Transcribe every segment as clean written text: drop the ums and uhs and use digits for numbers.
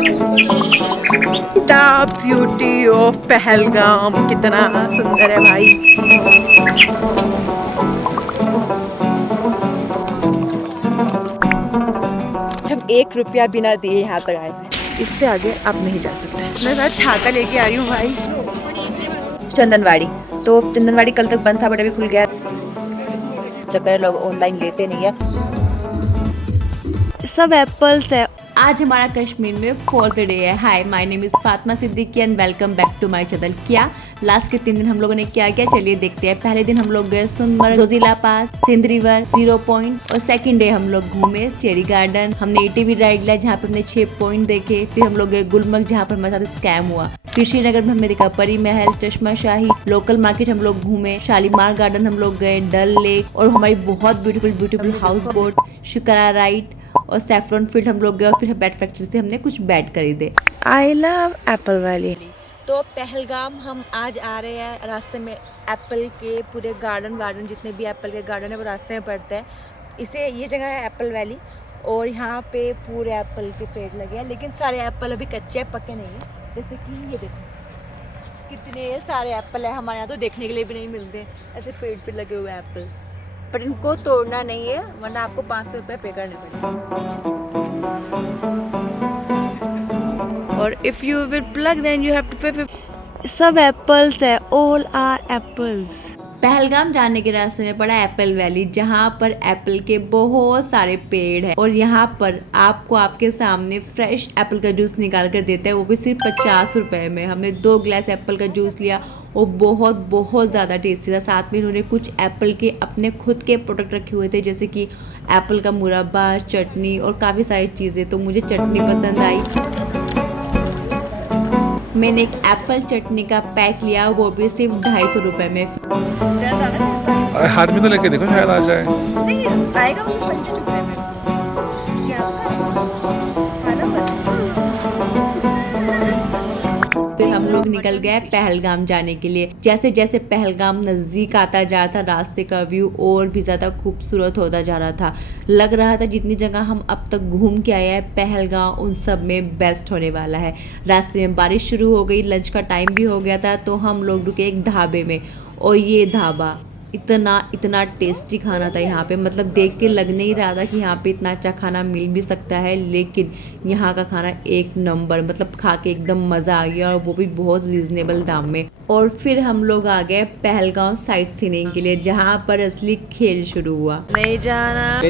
The beauty of Pahalgam, कितना सुंदर है भाई। हम 1 रुपया बिना दिए यहाँ तक आए थे, इससे आगे आप नहीं जा सकते। मैं साथ छाता लेके आई हूँ भाई। चंदनवाड़ी, तो चंदनवाड़ी कल तक बंद था बट अभी खुल गया। चक्कर लोग ऑनलाइन लेते नहीं है, सब एप्पल्स है। आज हमारा कश्मीर में 4th डे है। Hi, my name is Fatima Siddiqui and welcome back to my channel. क्या लास्ट के 3 दिन हम लोगों ने क्या किया, चलिए देखते हैं। पहले दिन हम लोग गए सोनमर्ग, जोजिला पास, सिंध रिवर, 0 पॉइंट, और सेकंड डे हम लोग घूमे चेरी गार्डन। हमने ATV राइड लिया जहाँ पे हमने 6 पॉइंट देखे। फिर हम लोग गए गुलमर्ग जहाँ पर हमारे साथ स्कैम हुआ। फिर श्रीनगर में हमने देखा परी महल, चश्मा शाही, लोकल मार्केट हम लोग घूमे, शालीमार गार्डन हम लोग गए, डल लेक, और हमारी बहुत beautiful house boat, shikara ride और सैफरन फील्ड हम लोग गए। और फिर बैट फैक्ट्री से हमने कुछ बैट खरीदे। I love Apple valley. तो पहलगाम हम आज आ रहे हैं, रास्ते में एप्पल के पूरे गार्डन जितने भी एप्पल के गार्डन है वो रास्ते में पड़ते हैं। ये जगह है एप्पल वैली, और यहाँ पे पूरे एप्पल के पेड़ लगे हैं, लेकिन सारे एप्पल अभी कच्चे हैं, पके नहीं हैं। जैसे कि ये देखो कितने सारे एप्पल है, हमारे यहाँ तो देखने के लिए भी नहीं मिलते ऐसे पेड़ पे लगे हुए एप्पल। पर इनको तोड़ना नहीं है वरना आपको 500 रुपये पे करने पड़ेंगे। और if you will plug then you have to pay. सब एप्पल्स है, ऑल आर एप्पल्स। पहलगाम जाने के रास्ते में पड़ा एप्पल वैली, जहाँ पर एप्पल के बहुत सारे पेड़ हैं, और यहाँ पर आपको आपके सामने फ्रेश एप्पल का जूस निकाल कर देते हैं, वो भी सिर्फ 50 रुपए में। हमने 2 ग्लास एप्पल का जूस लिया, वो बहुत ज़्यादा टेस्टी था। साथ में इन्होंने कुछ एप्पल के अपने खुद के प्रोडक्ट रखे हुए थे, जैसे कि एप्पल का मुरब्बा, चटनी और काफ़ी सारी चीज़ें। तो मुझे चटनी पसंद आई, मैंने एक एप्पल चटनी का पैक लिया, वो भी सिर्फ 250 रुपए में। हाथ में तो लेके देखो शायद आ जाए। नहीं आएगा, वो 25 रुपए में। फिर हम लोग निकल गए पहलगाम जाने के लिए। जैसे जैसे पहलगाम नज़दीक आता जा रहा था, रास्ते का व्यू और भी ज़्यादा खूबसूरत होता जा रहा था। लग रहा था जितनी जगह हम अब तक घूम के आए हैं, पहलगाम उन सब में बेस्ट होने वाला है। रास्ते में बारिश शुरू हो गई, लंच का टाइम भी हो गया था, तो हम लोग रुके एक ढाबे में। और ये ढाबा इतना टेस्टी खाना था यहाँ पे, मतलब देख के लग नहीं रहा था कि यहाँ पे इतना अच्छा खाना मिल भी सकता है, लेकिन यहाँ का खाना एक नंबर, मतलब खा के एकदम मज़ा आ गया, और वो भी बहुत रीजनेबल दाम में। और फिर हम लोग आ गए पहलगाम साइट सीइंग के लिए, जहाँ पर असली खेल शुरू हुआ। नहीं जाना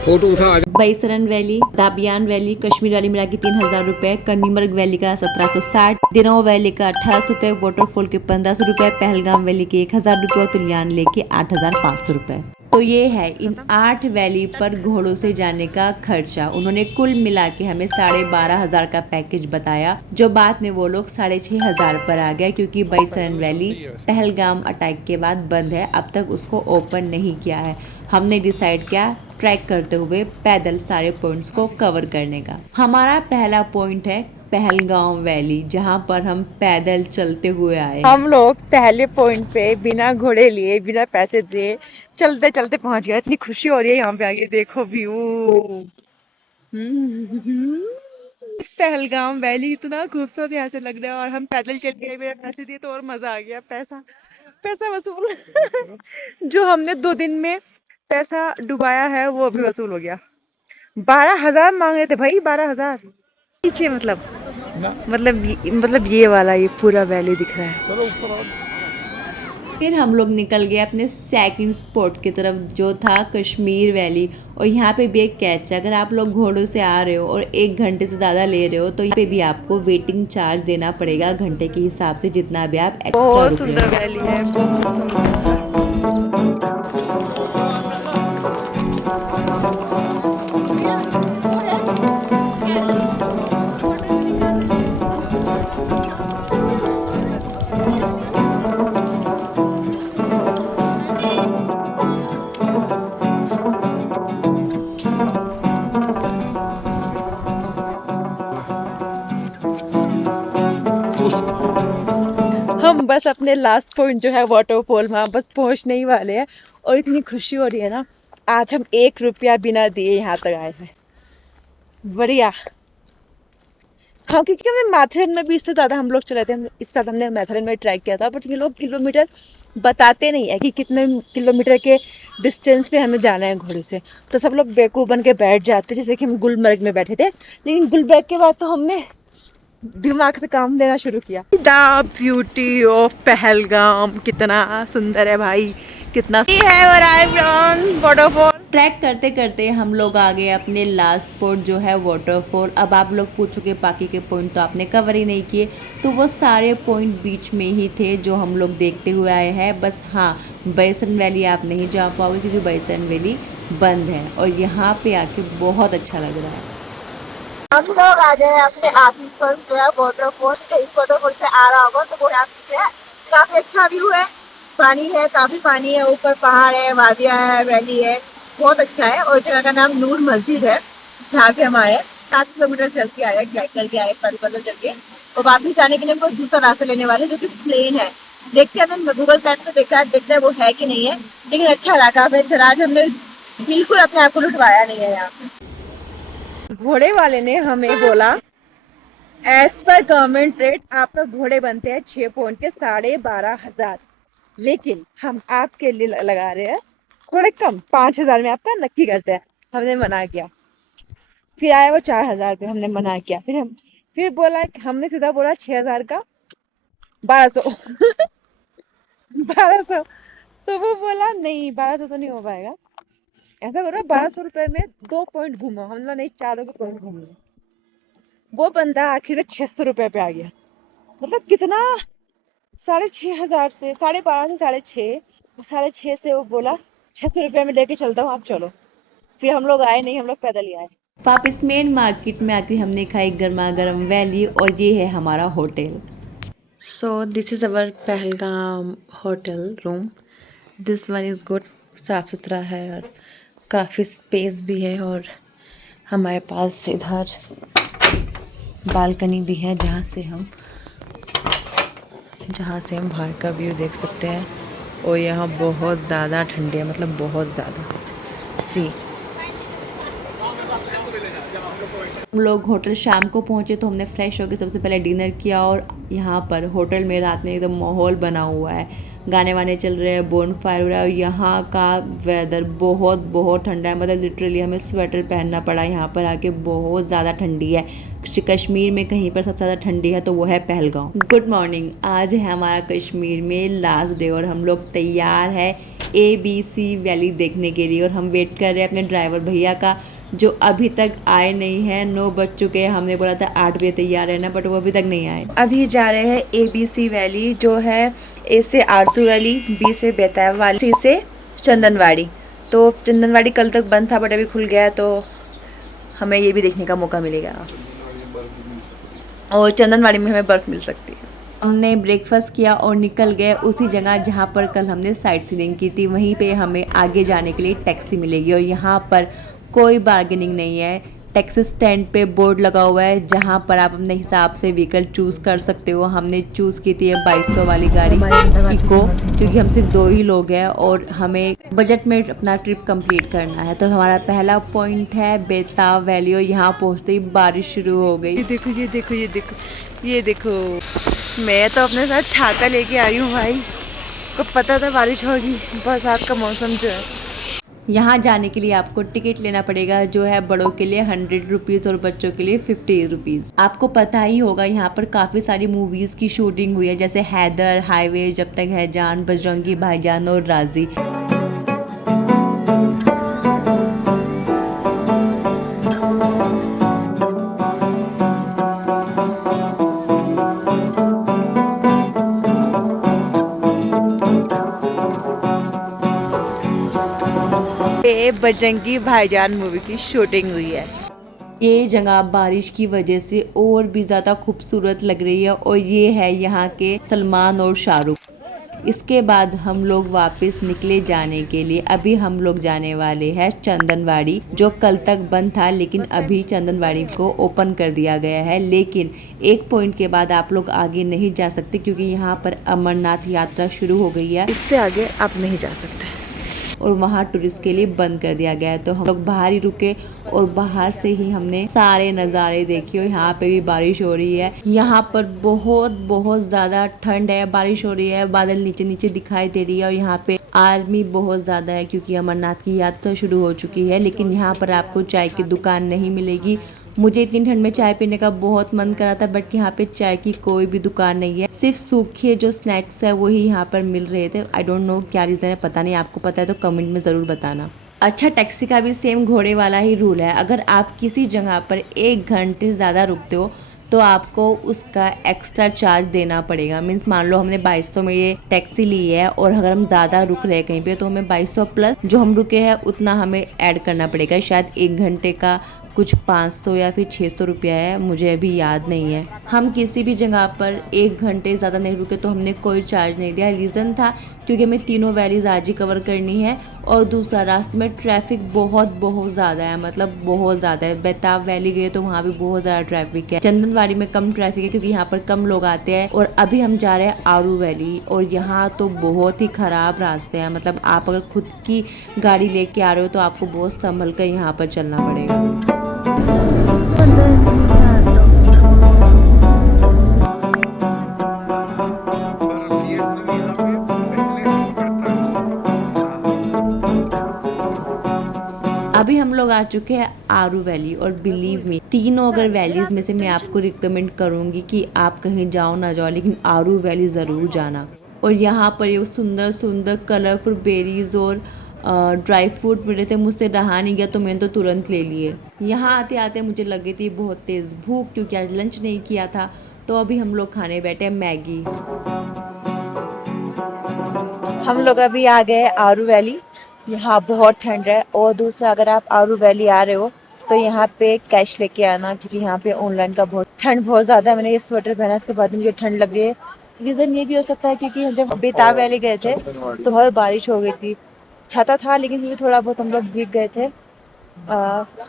फोटो उठा। Baisaran valley, Dabian valley, Kashmir valley मिला के 3000 रुपए, कन्नीमर्ग वैली का 1760, दिनों वैली का 1800 रुपए, वाटरफॉल के 1500 रुपए, पहलगाम वैली के 1000 रुपए, और तुलियान लेक के 8500 रुपए। तो ये है इन 8 वैली पर घोड़ों से जाने का खर्चा। उन्होंने कुल मिला के हमें 12,500 का पैकेज बताया, जो बाद में वो लोग 6,500 पर आ गया, क्योंकि बैसरन वैली पहलगाम अटैक के बाद बंद है, अब तक उसको ओपन नहीं किया है। हमने डिसाइड किया ट्रैक करते हुए पैदल सारे पॉइंट्स को कवर करने का। हमारा पहला पॉइंट है पहलगाम वैली, जहाँ पर हम पैदल चलते हुए आए। हम लोग पहले पॉइंट पे बिना घोड़े लिए, बिना पैसे दिए, चलते चलते पहुंच गए। इतनी खुशी हो रही है यहाँ पे आके, देखो व्यू। पहलगाम वैली इतना खूबसूरत यहाँ से लग रहा है, और हम पैदल चल गए बिना पैसे दिए, तो और मजा आ गया। पैसा वसूल। जो हमने 2 दिन में पैसा डुबाया है वो भी वसूल हो गया। 12,000 मांग रहे थे भाई, 12,000 नीचे, मतलब ये वाला, ये पूरा वैली दिख रहा है। फिर हम लोग निकल गए अपने सेकंड स्पॉट की तरफ, जो था कश्मीर वैली। और यहाँ पे भी एक कैच है, अगर आप लोग घोड़ों से आ रहे हो और 1 घंटे से ज़्यादा ले रहे हो, तो यहाँ पे भी आपको वेटिंग चार्ज देना पड़ेगा घंटे के हिसाब से, जितना भी आप एक्स्ट्रा रुक रहे हो। बहुत सुंदर वैली है, बहुत सुंदर। हम बस अपने लास्ट पॉइंट जो है वाटरफॉल, वहाँ बस पहुँचने ही वाले हैं, और इतनी खुशी हो रही है ना। आज हम 1 रुपया बिना दिए यहाँ तक आए हैं। बढ़िया। हाँ, क्योंकि हमने मैथरन में भी इससे ज़्यादा हम लोग चले थे, हम इससे ज़्यादा हमने मैथरन में ट्राई किया था, बट ये लोग किलोमीटर बताते नहीं है कि कितने किलोमीटर के डिस्टेंस पे हमें जाना है घोड़े से। तो सब लोग बेवकूफ़ बन के बैठ जाते, जैसे कि हम गुलमर्ग में बैठे थे। लेकिन गुलमर्ग के बाद तो हमने दिमाग से काम लेना शुरू किया। द ब्यूटी ऑफ पहलगाम, कितना सुंदर है भाई, कितना है वाटरफॉल। ट्रैक करते करते हम लोग आ गए अपने लास्ट स्पॉट जो है वाटरफॉल। अब आप लोग पूछोगे बाकी के पॉइंट तो आपने कवर ही नहीं किए, तो वो सारे पॉइंट बीच में ही थे जो हम लोग देखते हुए आए हैं। बस हाँ, बाइसन वैली आप नहीं जा पाओगे क्योंकि बाइसन वैली बंद है, और यहाँ पे आके बहुत अच्छा लग रहा है। हम लोग आ गए अपने आफिस पर जो है वाटरफॉल। इस वाटरफॉल से आ रहा होगा तो वो आफिस है, काफी अच्छा व्यू है, पानी है, काफी पानी है, ऊपर पहाड़ है, वादियाँ है, वैली है, बहुत अच्छा है। और जगह का नाम नूर मस्जिद है, जहाँ पे हम आए 7 किलोमीटर चल के आए, ग्लाइड करके आए, पैदल चल के। और वापस जाने के लिए हमको दूसरा रास्ता लेने वाले जो कि प्लेन है। देखते हैं, गूगल मैप पे देखा, देखते हैं वो है कि नहीं है, लेकिन अच्छा रहा काफी। आज हमने बिल्कुल अपने आप को लुटवाया नहीं है। यहाँ पे घोड़े वाले ने हमें बोला एज पर गवर्नमेंट रेट आपका घोड़े बनते हैं 6 पॉइंट के 12,500, लेकिन हम आपके लिए लगा रहे हैं थोड़े कम, 5,000 में आपका नक्की करते हैं। हमने मना किया, फिर आया वो 4,000 पे, हमने मना किया, फिर बोला, हमने सीधा बोला 6,000 का 1,200 1,200। तो वो बोला नहीं 1,200 तो नहीं हो पाएगा, ऐसा करो 1,200 रुपए में 2 पॉइंट घूमो। हम लोग नहीं, 4 के पॉइंट घूमो। वो बंदा आखिर में 600 रुपए पे आ गया। मतलब कितना, 6,500 से 12,500 से 6,500, 6,500 से वो बोला 600 रुपये में लेके चलता हूँ, आप चलो। फिर हम लोग आए नहीं, हम लोग पैदल ही आए। वापस मेन मार्केट में आके हमने खाई गर्मा गर्म वैली, और ये है हमारा hotel. So this is our Pahalgam hotel room. This one is good, साफ़ सुथरा है और काफ़ी स्पेस भी है। और हमारे पास इधर बालकनी भी है जहाँ से हम बाहर का व्यू देख सकते हैं। और यहाँ बहुत ज़्यादा ठंडी है, मतलब बहुत ज़्यादा। सी हम लोग होटल शाम को पहुँचे तो हमने फ्रेश होकर सबसे पहले डिनर किया, और यहाँ पर होटल में रात में एकदम माहौल बना हुआ है, गाने वाने चल रहे हैं, बोन फायर हो रहा है। और यहाँ का वेदर बहुत बहुत ठंडा है, मतलब लिटरली हमें स्वेटर पहनना पड़ा। यहाँ पर आके बहुत ज़्यादा ठंडी है। कश्मीर में कहीं पर सबसे ज़्यादा ठंडी है तो वो है पहलगाम। गुड मॉर्निंग, आज है हमारा कश्मीर में लास्ट डे और हम लोग तैयार है ABC वैली देखने के लिए। और हम वेट कर रहे हैं अपने ड्राइवर भैया का, जो अभी तक आए नहीं है। 9 बज चुके हैं, हमने बोला था 8 बजे तैयार रहना, बट वो अभी तक नहीं आए। अभी जा रहे हैं ABC वैली, जो है A से आरजू वैली, B से बेताब वाली, C से चंदनवाड़ी। तो चंदनवाड़ी कल तक बंद था बट अभी खुल गया है, तो हमें ये भी देखने का मौका मिलेगा। और चंदनवाड़ी में हमें बर्फ़ मिल सकती है। हमने ब्रेकफास्ट किया और निकल गए उसी जगह जहाँ पर कल हमने साइट सीइंग की थी। वहीं पे हमें आगे जाने के लिए टैक्सी मिलेगी, और यहाँ पर कोई बार्गेनिंग नहीं है। टैक्सी स्टैंड पे बोर्ड लगा हुआ है जहाँ पर आप अपने हिसाब से व्हीकल चूज़ कर सकते हो। हमने चूज़ की थी 2200 वाली गाड़ी इको, क्योंकि हम सिर्फ 2 ही लोग हैं और हमें बजट में अपना ट्रिप कंप्लीट करना है। तो हमारा पहला पॉइंट है बेताब वैली, और यहाँ पहुँचते ही बारिश शुरू हो गई। ये देखो, ये देखो, ये देखो, ये देखो। मैं तो अपने साथ छाता लेके आई हूँ भाई, को पता था बारिश होगी, बरसात का मौसम जो है। यहाँ जाने के लिए आपको टिकट लेना पड़ेगा, जो है बड़ों के लिए 100 रुपीज़ और बच्चों के लिए 50 रुपीज़। आपको पता ही होगा यहाँ पर काफ़ी सारी मूवीज़ की शूटिंग हुई है, जैसे हैदर, हाईवे, जब तक है जान, बजरंगी भाईजान और राजी। बजरंगी भाईजान मूवी की शूटिंग हुई है। ये जगह बारिश की वजह से और भी ज़्यादा खूबसूरत लग रही है, और ये है यहाँ के सलमान और शाहरुख। इसके बाद हम लोग वापस निकले जाने के लिए। अभी हम लोग जाने वाले हैं चंदनवाड़ी, जो कल तक बंद था, लेकिन अभी चंदनवाड़ी को ओपन कर दिया गया है। लेकिन एक पॉइंट के बाद आप लोग आगे नहीं जा सकते, क्योंकि यहाँ पर अमरनाथ यात्रा शुरू हो गई है। इससे आगे आप नहीं जा सकते। और वहाँ टूरिस्ट के लिए बंद कर दिया गया है। तो हम लोग बाहर ही रुके और बाहर से ही हमने सारे नज़ारे देखे। और यहाँ पे भी बारिश हो रही है। यहाँ पर बहुत ज़्यादा ठंड है, बारिश हो रही है, बादल नीचे नीचे दिखाई दे रही है। और यहाँ पे आर्मी बहुत ज़्यादा है क्योंकि अमरनाथ की यात्रा शुरू हो चुकी है। लेकिन यहाँ पर आपको चाय की दुकान नहीं मिलेगी। मुझे इतनी ठंड में चाय पीने का बहुत मन करा था, बट यहाँ पे चाय की कोई भी दुकान नहीं है। सिर्फ सूखे जो स्नैक्स है वही यहाँ पर मिल रहे थे। आई डोंट नो क्या रीज़न है, पता नहीं। आपको पता है तो कमेंट में ज़रूर बताना। अच्छा, टैक्सी का भी सेम घोड़े वाला ही रूल है। अगर आप किसी जगह पर 1 घंटे से ज़्यादा रुकते हो तो आपको उसका एक्स्ट्रा चार्ज देना पड़ेगा। मीन्स मान लो हमने 2200 में ये टैक्सी ली है और अगर हम ज़्यादा रुक रहे हैं कहीं पे तो हमें 2200 प्लस जो हम रुके हैं उतना हमें ऐड करना पड़ेगा। शायद 1 घंटे का कुछ 500 या फिर 600 रुपया है, मुझे अभी याद नहीं है। हम किसी भी जगह पर 1 घंटे ज़्यादा नहीं रुके तो हमने कोई चार्ज नहीं दिया। रीज़न था क्योंकि हमें तीनों वैलीज आज ही कवर करनी है। और दूसरा, रास्ते में ट्रैफिक बहुत ज़्यादा है, मतलब बहुत ज़्यादा है। बेताब वैली गए तो वहाँ भी बहुत ज़्यादा ट्रैफिक है। चंदनवाड़ी में कम ट्रैफिक है क्योंकि यहाँ पर कम लोग आते हैं। और अभी हम जा रहे हैं आरू वैली और यहाँ तो बहुत ही ख़राब रास्ते हैं। मतलब आप अगर खुद की गाड़ी लेके आ रहे हो तो आपको बहुत संभल कर यहाँ पर चलना पड़ेगा। अभी हम लोग आ चुके हैं आरू वैली और बिलीव मी, तीनों अगर वैलीज में से मैं आपको रिकमेंड करूंगी कि आप कहीं जाओ ना जाओ लेकिन आरू वैली ज़रूर जाना। और यहाँ पर ये सुंदर सुंदर कलरफुल बेरीज और ड्राई फ्रूट मिले थे। मुझसे रहा नहीं गया तो मैंने तो तुरंत ले लिए। यहाँ आते आते मुझे लगी थी बहुत तेज़ भूख क्योंकि आज लंच नहीं किया था। तो अभी हम लोग खाने बैठे हैं मैगी। हम लोग अभी आ गए आरू वैली। यहाँ बहुत ठंड है। और दूसरा, अगर आप आरू वैली आ रहे हो तो यहाँ पे कैश लेके आना क्योंकि यहाँ पे ऑनलाइन का ठंड बहुत ज़्यादा है। मैंने ये स्वेटर पहना, इसके बाद मुझे ठंड लग रही है। रीज़न ये भी हो सकता है क्योंकि हम जब बेताब वैली गए थे तो बहुत बारिश हो गई थी। छाता था लेकिन फिर भी थोड़ा बहुत हम लोग भीग गए थे।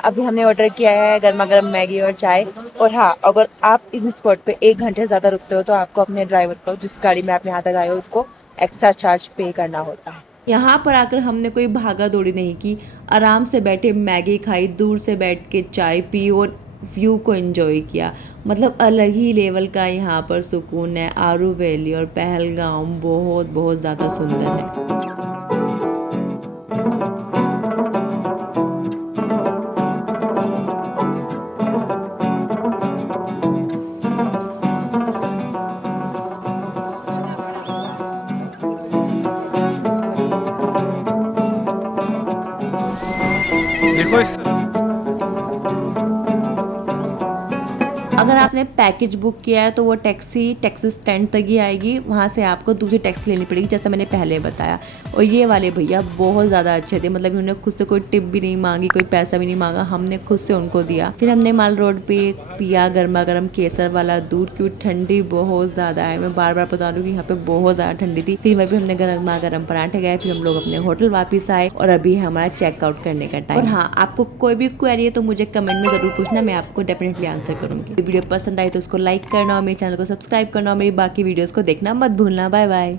अभी हमने ऑर्डर किया है गर्मा गर्म मैगी और चाय। और हाँ, अगर आप इस स्पॉट पे 1 घंटे से ज़्यादा रुकते हो तो आपको अपने ड्राइवर को, जिस गाड़ी में आप यहाँ तक आए हो, उसको एक्स्ट्रा चार्ज पे करना होता है। यहाँ पर आकर हमने कोई भागा दौड़ी नहीं की, आराम से बैठे मैगी खाई, दूर से बैठ के चाय पी और व्यू को एंजॉय किया। मतलब अलग ही लेवल का यहाँ पर सुकून है। आरू वैली और पहलगाम बहुत ज़्यादा सुंदर है। देखो इस अगर आपने पैकेज बुक किया है तो वो टैक्सी स्टैंड तक ही आएगी। वहाँ से आपको दूसरी टैक्सी लेनी पड़ेगी जैसा मैंने पहले बताया। और ये वाले भैया बहुत ज़्यादा अच्छे थे। मतलब उन्होंने खुद से कोई टिप भी नहीं मांगी, कोई पैसा भी नहीं मांगा, हमने खुद से उनको दिया। फिर हमने माल रोड पे पिया गर्मा गर्म केसर वाला दूध क्योंकि ठंडी बहुत ज़्यादा है। मैं बार बार बता दूँ कि यहाँ पे बहुत ज़्यादा ठंडी थी। फिर भी हमने गर्मा गर्म पराठे गए। फिर हम लोग अपने होटल वापस आए और अभी हमारा चेकआउट करने का टाइम। और हाँ, आपको कोई भी क्वेरी है तो मुझे कमेंट में ज़रूर पूछना, मैं आपको डेफिनेटली आंसर करूँगी। वीडियो पसंद आई तो उसको लाइक करना और मेरे चैनल को सब्सक्राइब करना और मेरी बाकी वीडियोस को देखना मत भूलना। Bye bye.